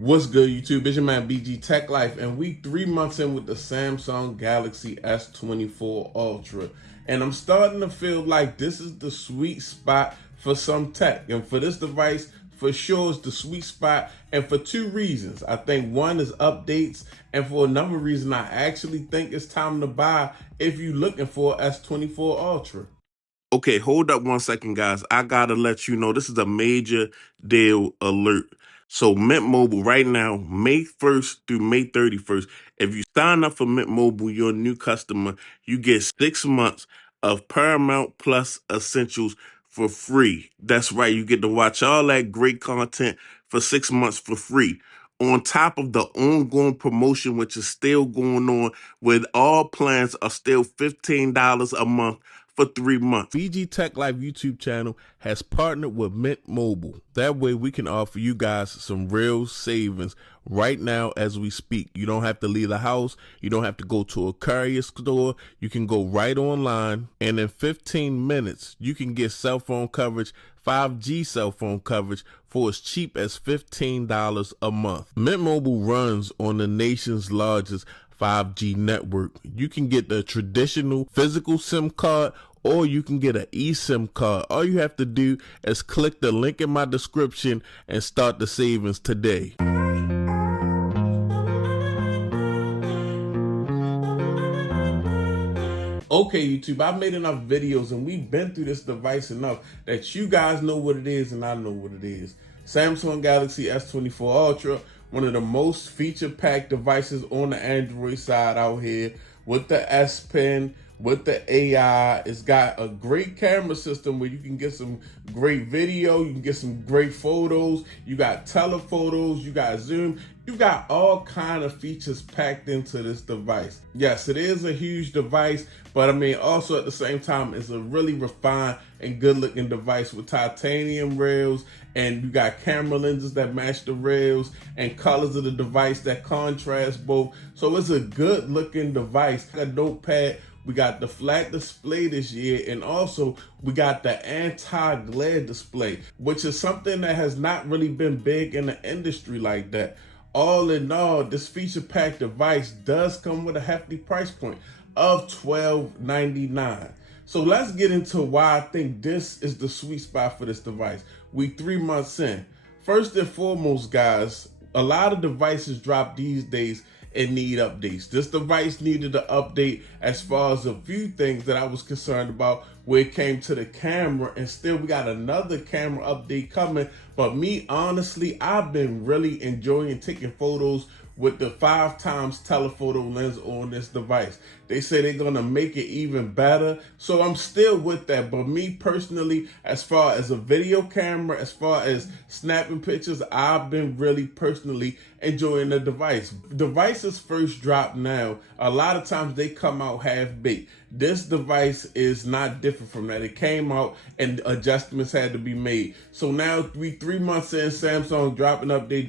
What's good, YouTube? It's your man BG Tech Life, and we 3 months in with the Samsung Galaxy S24 Ultra, and I'm starting to feel like this is the sweet spot for some tech, and for this device, for sure, is the sweet spot, and for two reasons. I think one is updates, and for another reason, I actually think it's time to buy if you're looking for S24 Ultra. Okay, hold up 1 second, guys. I gotta let you know this is a major deal alert. So Mint Mobile right now, May 1st through May 31st, if you sign up for Mint Mobile, you're a new customer, you get 6 months of Paramount Plus Essentials for free. That's right, you get to watch all that great content for 6 months for free. On top of the ongoing promotion, which is still going on, with all plans are still $15 a month for 3 months. BG Tech Life YouTube channel has partnered with Mint Mobile. That way we can offer you guys some real savings right now as we speak. You don't have to leave the house. You don't have to go to a courier store. You can go right online, and in 15 minutes, you can get cell phone coverage, 5G cell phone coverage, for as cheap as $15 a month. Mint Mobile runs on the nation's largest 5G network. You can get the traditional physical SIM card, or you can get an eSIM card. All you have to do is click the link in my description and start the savings today. Okay, YouTube, I've made enough videos and we've been through this device enough that you guys know what it is and I know what it is. Samsung Galaxy S24 Ultra, one of the most feature-packed devices on the Android side out here, with the S Pen, with the AI. It's got a great camera system where you can get some great video, you can get some great photos, you got telephotos, you got zoom, you got all kind of features packed into this device. Yes, it is a huge device, but I mean also at the same time it's a really refined and good looking device with titanium rails, and you got camera lenses that match the rails and colors of the device that contrast both. So it's a good looking device. A notepad. We got the flat display this year, and also we got the anti-glare display, which is something that has not really been big in the industry like that. All in all, this feature-packed device does come with a hefty price point of $12.99. So let's get into why I think this is the sweet spot for this device. We 3 months in. First and foremost, guys, a lot of devices drop these days and need updates. This device needed an update as far as a few things that I was concerned about when it came to the camera, and still we got another camera update coming. But me, honestly, I've been really enjoying taking photos with the 5x telephoto lens on this device. They say they're gonna make it even better, so I'm still with that. But me personally, as far as a video camera, as far as snapping pictures, I've been really personally enjoying the device. Devices first drop now, a lot of times they come out half-baked. This device is not different from that. It came out and adjustments had to be made. So now we 3 months in, Samsung dropping update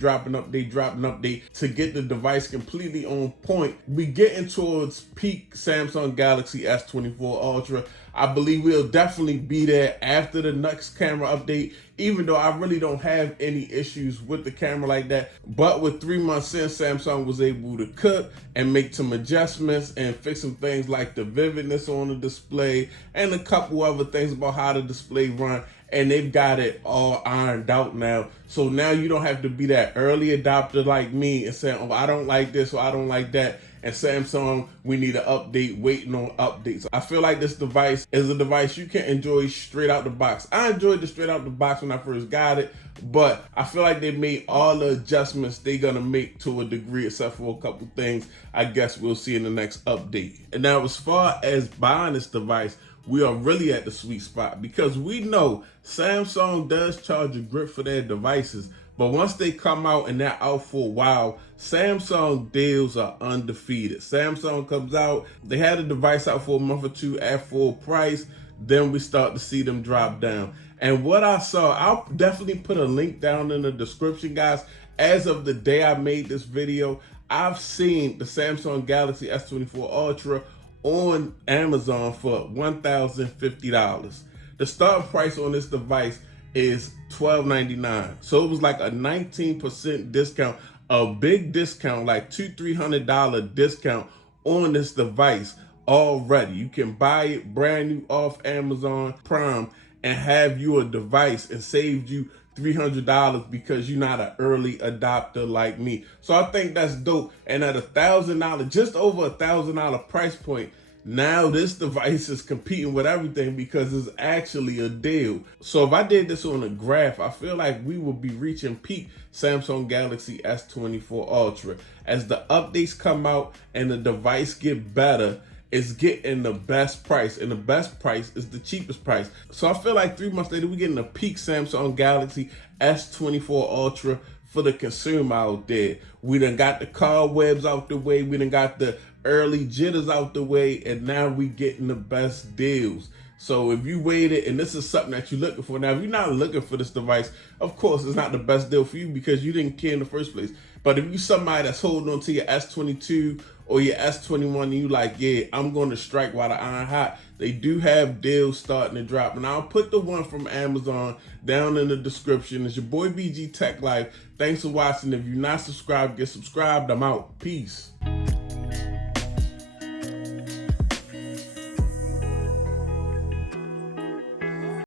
to get the device completely on point. We getting towards peak Samsung Galaxy S24 Ultra. I believe we'll definitely be there after the next camera update, even though I really don't have any issues with the camera like that. But with 3 months in, Samsung was able to cook and make some adjustments and fix some things like the vividness on the display and a couple other things about how the display run. And they've got it all ironed out now. So now you don't have to be that early adopter like me and say, oh, I don't like this or I don't like that. And Samsung, we need an update, waiting on updates. I feel like this device is a device you can enjoy straight out the box. I enjoyed it straight out the box when I first got it, but I feel like they made all the adjustments they're gonna make to a degree, except for a couple things I guess we'll see in the next update. And now as far as buying this device, we are really at the sweet spot, because we know Samsung does charge a grip for their devices, but once they come out and they're out for a while, Samsung deals are undefeated. Samsung comes out, they had a device out for a month or two at full price, then we start to see them drop down. And what I saw, I'll definitely put a link down in the description, guys. As of the day I made this video, I've seen the Samsung Galaxy S24 Ultra on Amazon for $1,050. The starting price on this device is $12.99. So it was like a 19% discount a big discount, like $200-300 discount on this device already. You can buy it brand new off Amazon Prime and have you a device and save you $300 because you're not an early adopter like me. So I think that's dope. And at $1,000, just over $1,000 price point, now this device is competing with everything because it's actually a deal. So if I did this on a graph, I feel like we will be reaching peak Samsung Galaxy S24 Ultra. As the updates come out and the device get better, it's getting the best price, and the best price is the cheapest price. So I feel like 3 months later, we're getting a peak Samsung Galaxy S24 Ultra for the consumer out there. We done got the cobwebs out the way, we done got the early jitters out the way, and now we getting the best deals. So if you waited and this is something that you're looking for, now if you're not looking for this device, of course it's not the best deal for you because you didn't care in the first place. But if you're somebody that's holding on to your S22 or your S21 and you like, yeah, I'm going to strike while the iron hot, they do have deals starting to drop. And I'll put the one from Amazon down in the description. It's your boy BG Tech Life. Thanks for watching. If you're not subscribed, get subscribed. I'm out. Peace.